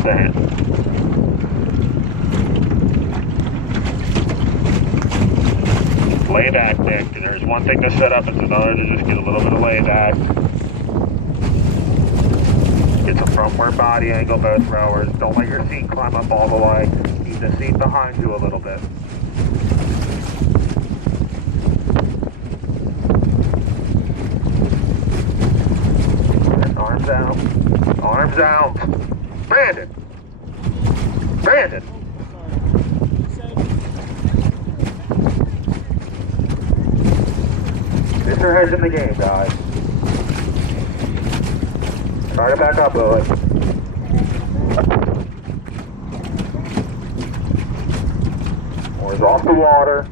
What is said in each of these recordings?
off the hand. Lay back, Nick. There's one thing to set up, it's another to just get a little bit of lay back. Get some frontward body angle, both rowers. Don't let your seat climb up all the way. Keep the seat behind you a little bit. Arms out. Arms out. Brandon! Brandon! Get your heads in the game, guys. Try to back up, Lily. Oars off the water.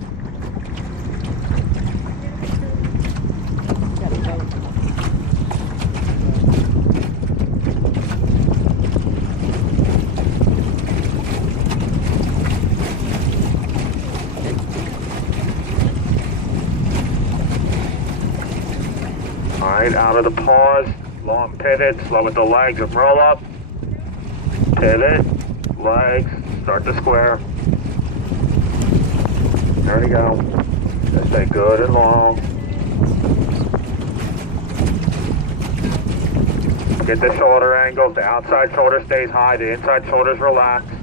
Alright, out of the pause. Long pivot, slow with the legs and roll up. Pivot, legs, start to square. There we go. Just stay good and long. Get the shoulder angle. The outside shoulder stays high, the inside shoulder's relaxed.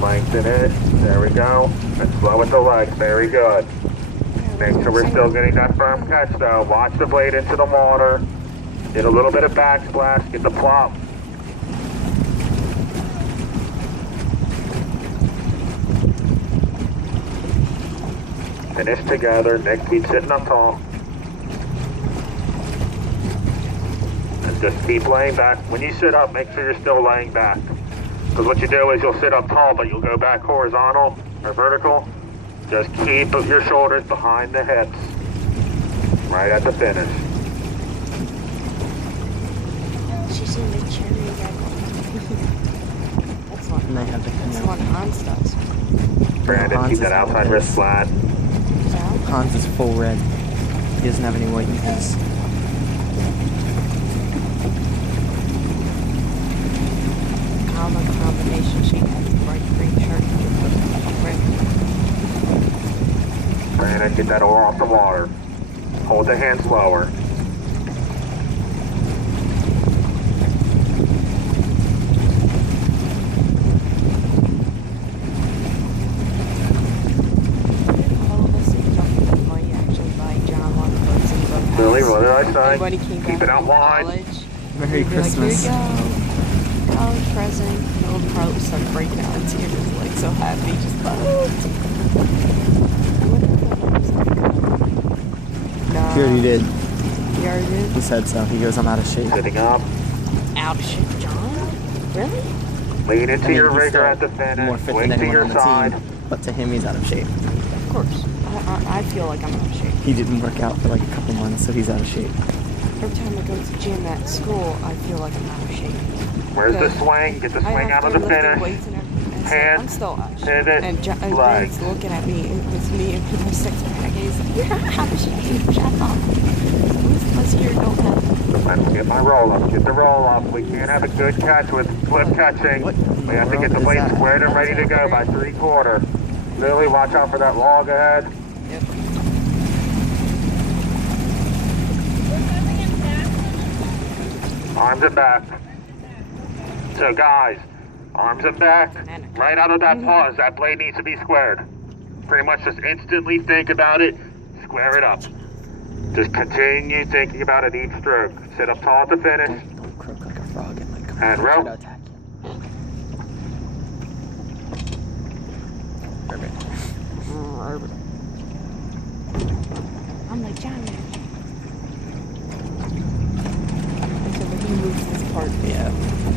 Lengthen it. There we go. And slow with the legs. Very good. Make sure we're still getting that firm catch though. Watch the blade into the water. Get a little bit of backsplash. Get the plop. Finish together. Nick, keep sitting up tall. And just keep laying back. When you sit up, make sure you're still laying back. Because what you do is you'll sit up tall, but you'll go back horizontal or vertical. Just keep your shoulders behind the hips. Right at the finish. She's in the cherry red. That's what, that's what Hans does. Brandon, Hans keep that outside wrist flat. Hans is full red. He doesn't have any white in his. I'll make a combination. She has the bright green shirt and red. Brandon, get that oar off the water. Hold the hand slower. Lily, what did I say? Keep it out wide. Merry Christmas. Like, here you go. College present. And he'll probably start breaking out in tears, like so happy, just He already did. He already did? He said so. He goes, I'm out of shape. Sitting up. Out of shape, John? Really? Lean into your he's rigor still at the finish. more fit Wing than to anyone your on the side. team, but to him, he's out of shape. Of course. I feel like I'm out of shape. He didn't work out for like a couple months, so he's out of shape. Every time I go to the gym at school, I feel like I'm out of shape. Where's the swing? Get the swing out of the finish. Hands, I'm still out of shape. pivot, And legs. John's looking at me with me and my six-pack. He's like, you're not out of shape. Shut up. Let's hear no help. Let's get my roll up. Get the roll up. We can't have a good catch with flip catching. We have to get the blade squared and ready to go by 3/4. Lily, watch out for that log ahead. Yep. Arms and back. So guys, arms and back. Right out of that pause, that blade needs to be squared. Pretty much just instantly think about it, square it up. Just continue thinking about it each stroke. Sit up tall at the finish. Don't croak like a frog and like come And try row. to attack you. Perfect. I'm like, John. So when he moves this part, Yeah.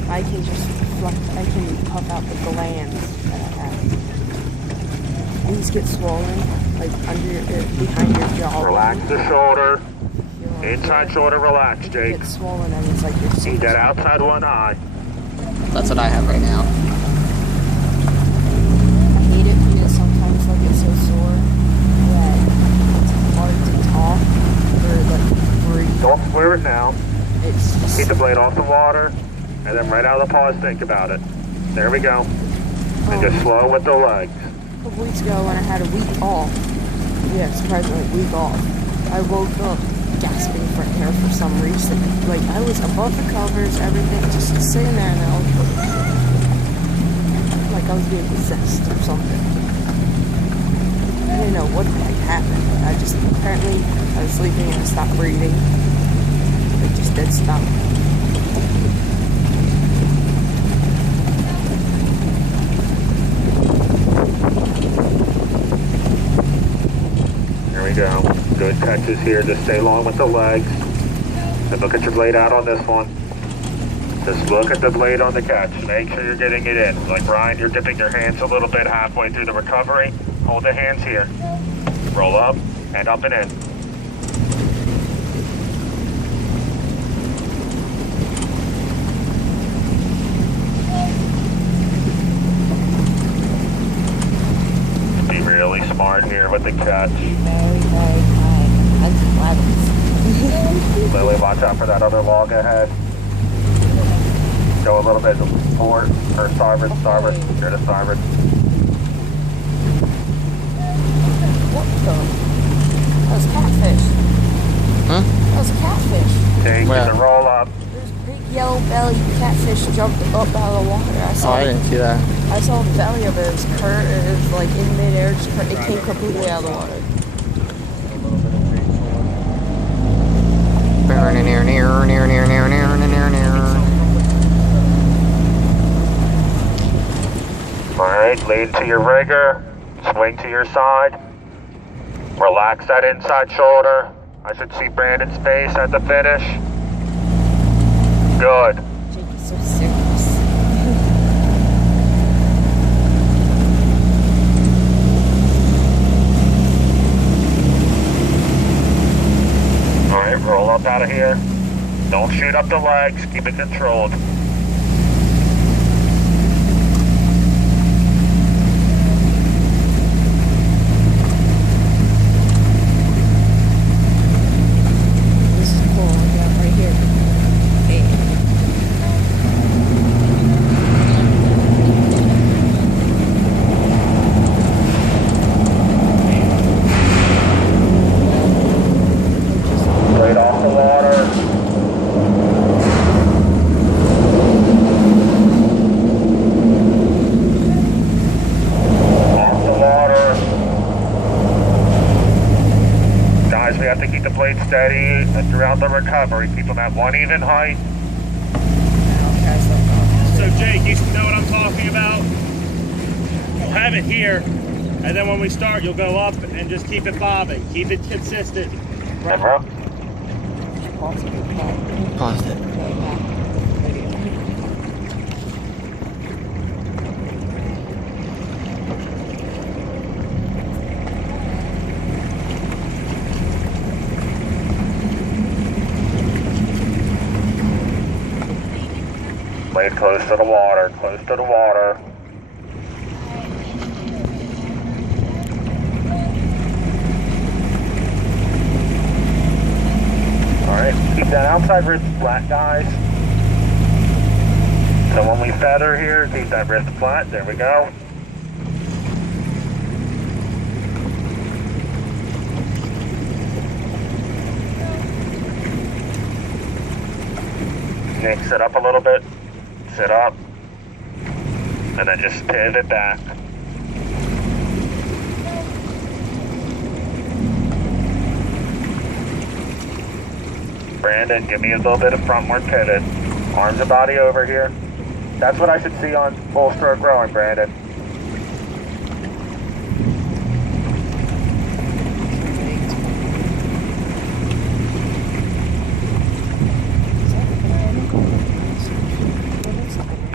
I can just I can puff out the glands that I have. These get swollen, like under your, behind your jaw. Relax the shoulder. Inside shoulder relax, It Jake. gets swollen and it's like you're See that outside one eye. That's what I have right now. I hate it because sometimes like it's so sore that it's hard to talk. Don't square it now. It's just, Keep the blade off the water, and then right out of the paws, think about it. There we go. And just slow with the legs. a couple weeks ago when I had a week off, yeah, surprisingly, a week off, I woke up gasping for air for some reason. Like, I was above the covers, everything, just sitting there, and I was like I was being possessed or something. I didn't know what the heck happened. I just, apparently, I was sleeping and I stopped breathing. It just did stop. There we go. Good catches here. Just stay long with the legs. And look at your blade out on this one. Just look at the blade on the catch. Make sure you're getting it in. Like Brian, you're dipping your hands a little bit halfway through the recovery. Hold the hands here. Roll up and up and in. Be really smart here with the catch. Very, very high. Lily, watch out for that other log ahead. Go a little bit forward, or starboard, starboard. You're to starboard. What the? That was a catfish. Huh? That was a catfish. Okay, keep Where? the roll up. There's a big yellow belly catfish jumped up out of the water. Oh, I didn't see that. I saw the belly of it. It was it was like in midair. It came completely out of the water. Alright, lean to your rigger. Swing to your side. Relax that inside shoulder. I should see Brandon's face at the finish. Good. Jake is so serious. Alright, roll up out of here. Don't shoot up the legs. Keep it controlled. This is cool. I got it right here. Hey. Blade off the water. Off the water. Guys, we have to keep the blade steady throughout the recovery. Keep them at one even height. So Jake, you know what I'm talking about? You'll have it here, and then when we start, you'll go up and just keep it bobbing. Keep it consistent. And roll. Paused it. Blade close to the water, close to the water. Alright, keep that outside wrist flat, guys. So when we feather here, keep that wrist flat. There we go. Nick, sit up a little bit. Sit up. And then just pivot back. Brandon, give me a little bit of frontward pivot. Arms and body over here. That's what I should see on full stroke rowing, Brandon.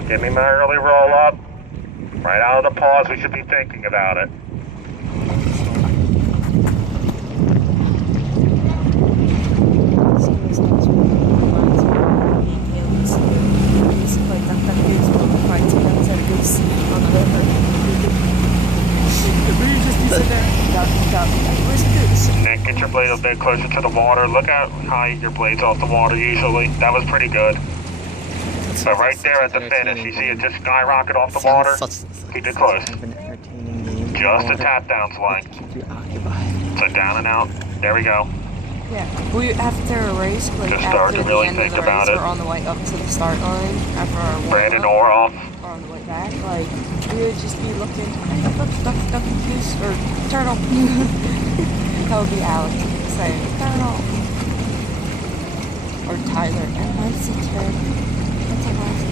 Give me my early roll up. Right out of the paws, we should be thinking about it. Nick, get your blade bit closer to the water. Look at how high your blade's off the water usually. That was pretty good. But right there at the finish, you see it just skyrocket off the water. Keep it close. Kind of an entertaining game. Just a tap down swing. Keep you occupied. So down and out. There we go. Yeah. We after a race, like Just start after to the really end think of the about race, it. we're on the way up to the start line after our Brandon warm-up, Orr off. or on the way back. Like we would just be looking, hey, look, duck, goose, or turtle. That would be Alex saying turtle. Or Tyler, and that's a turtle. That's a mouse.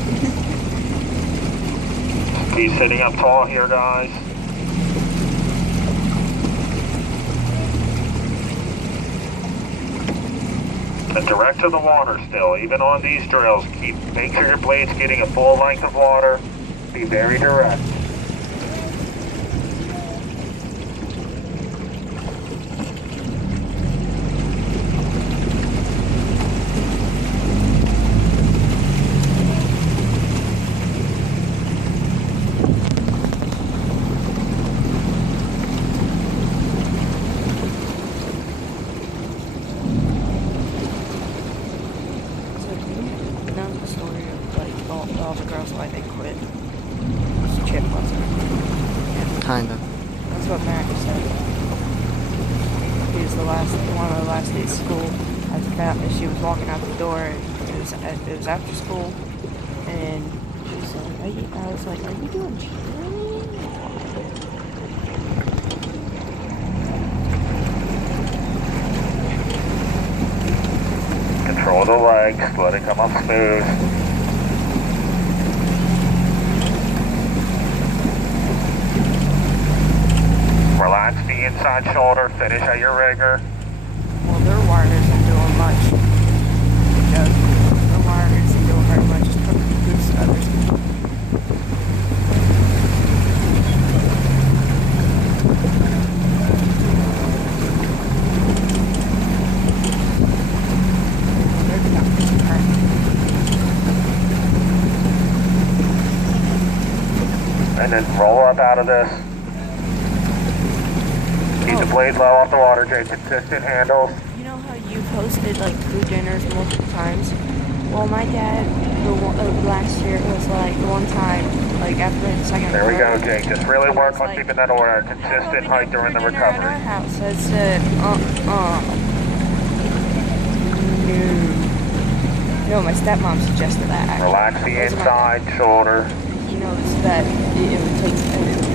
He's sitting up tall here, guys. And direct to the water still, even on these drills. Make sure your blade's getting a full length of water. Be very direct. Why they quit. Chip wasn't. Kinda. That's what Mac said. He was one of the last days of school. I forgot that she was walking out the door, and it was after school, and she was like, I was like, are you doing cheerleading? Control the legs, let it come up smooth. Relax the inside shoulder, finish at your rigger. Well, their wire isn't doing much. Their wire isn't doing very much, just put the goose feathers. And then roll up out of this. Keep the blade low off the water, Jay. Consistent handles. You know how you posted like crew dinners multiple times? Well, my dad, last year, was like one time, like after the second. There we go, Jake. Just really work on keeping that order at consistent height during the recovery. At our house, I said, no, my stepmom suggested that. Actually. Relax the inside shoulder. He knows that it would take.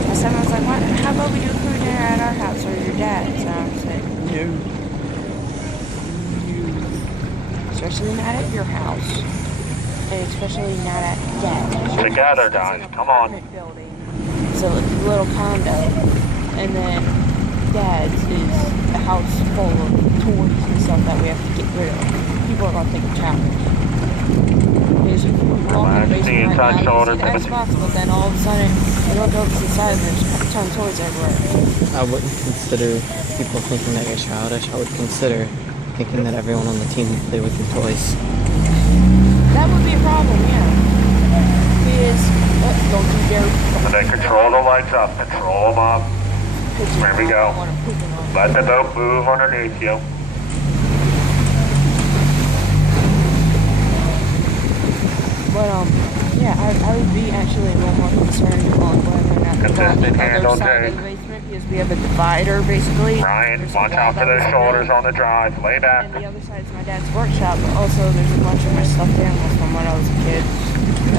My stepmom was like, "What? How about we do crew dinner at our house or your dad's?" And I was like, "No, especially not at your house, and especially not at Dad's." Together, guys. Come on. Building. It's a little condo, and then Dad's is a house full of toys and stuff that we have to get rid of. People are gonna think it's challenge. Relax the inside shoulder. Xbox, but then all of a sudden, you look over to the side and there's a ton of toys everywhere. I wouldn't consider people thinking that you're childish. I would consider thinking that everyone on the team would play with your toys. That would be a problem, yeah. Because, don't you dare. And then control the lights up. Control them up. There we go. Let the boat move underneath you. But, yeah, I would be actually a little more concerned on whether or not the Consistent handle, other side Jay. of the basement, because we have a divider, basically. Ryan, There's a watch wall out for that those was shoulders built, on the drive. Lay back. and the other side is my dad's workshop, but also there's a bunch of my stuffed animals from when I was a kid.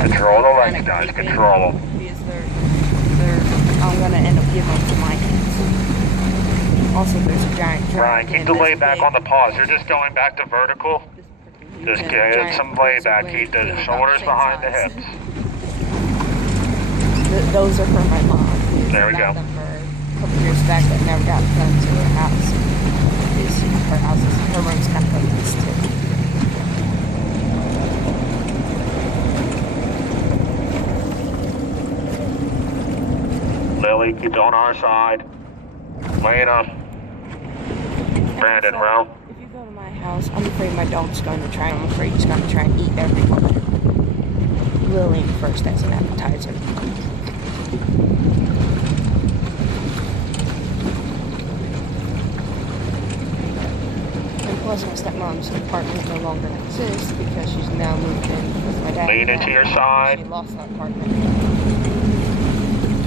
Control the legs, guys. Control them. Because I'm gonna end up giving them to my kids. Also, there's a giant Ryan, keep the lay back on the pause. You're just going back to vertical. Just get some lay back. Keep the shoulders behind the hips. Those are for my mom. There we go. Got them for a couple years back, but never got them to her house. Her room's kind of like this too. Lily, keep on our side. Lena. Brandon, row. If you go to my house, I'm afraid my dog's going to try. I'm afraid he's going to try and eat everyone. Lily first as an appetizer. Plus, my stepmom's apartment no longer exists because she's now moved in with my dad. Lean into your side. She lost that apartment.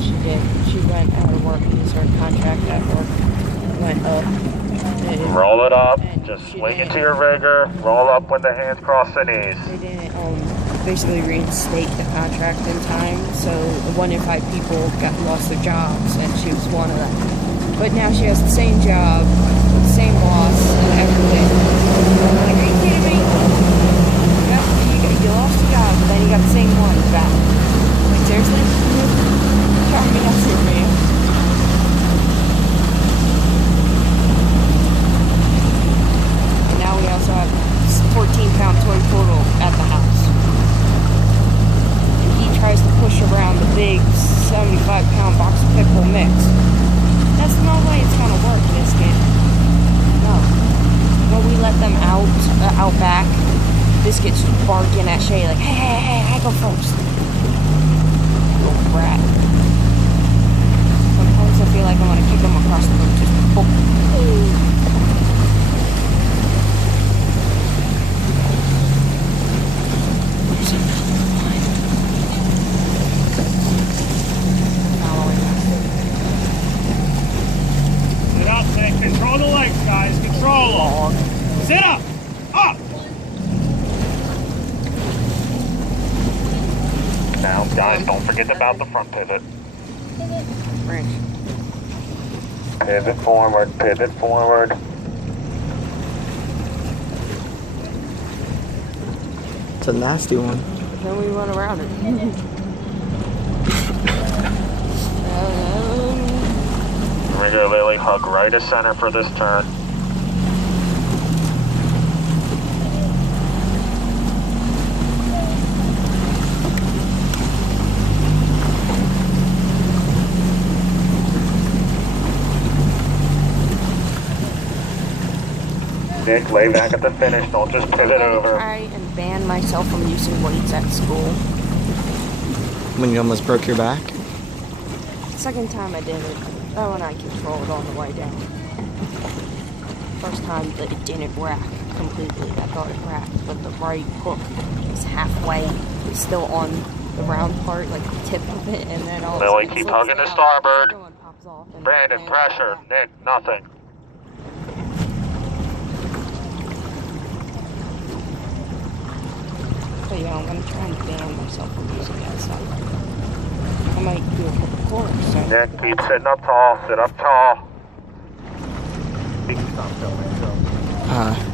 She did. She went out of work because her contract at work went up. Roll it up. And Just she swing didn't- into your rigor. Roll up when the hands cross the knees. They didn't basically reinstate the contract in time, so 1 in 5 people lost their jobs, and she was one of them. But now she has the same job, the same boss, and everything. Like, are you kidding me? You lost your job, but then you got the same one back. Like, seriously? Driving me nuts here, man. And now we also have 14-pound toy poodle at the house. And he tries to push around the big 75-pound box of pickle mix. That's no way it's gonna work in this game. No. When we let them out back, Biscuit's barking at Shay like, hey, I go first. Little brat. Sometimes I feel like I want to kick him across the room. Just Sit up, Nick. Control the legs, guys. Control them. Sit up. Up. Now, guys, don't forget about the front pivot. Branch. Pivot forward, pivot forward. It's a nasty one. Then we run around it. Rigor Lily, hug right to center for this turn. Nick, lay back at the finish. Don't just pivot I'm gonna over. try and ban myself from using weights at school. When you almost broke your back? Second time I did it, that one I controlled on the way down. First time that it didn't rack completely. I thought it racked, but the right hook was halfway. It was still on the round part, like the tip of it, and then all of a Lily, sudden it keep slips hugging the down, starboard. the other one pops off, and Brandon, lands pressure. on my back. Nick, nothing. But yeah, I'm gonna try and ban myself from using that side. I might do a couple chords. So. Nick, keep sitting up tall. Sit up tall. You can stop filming, so.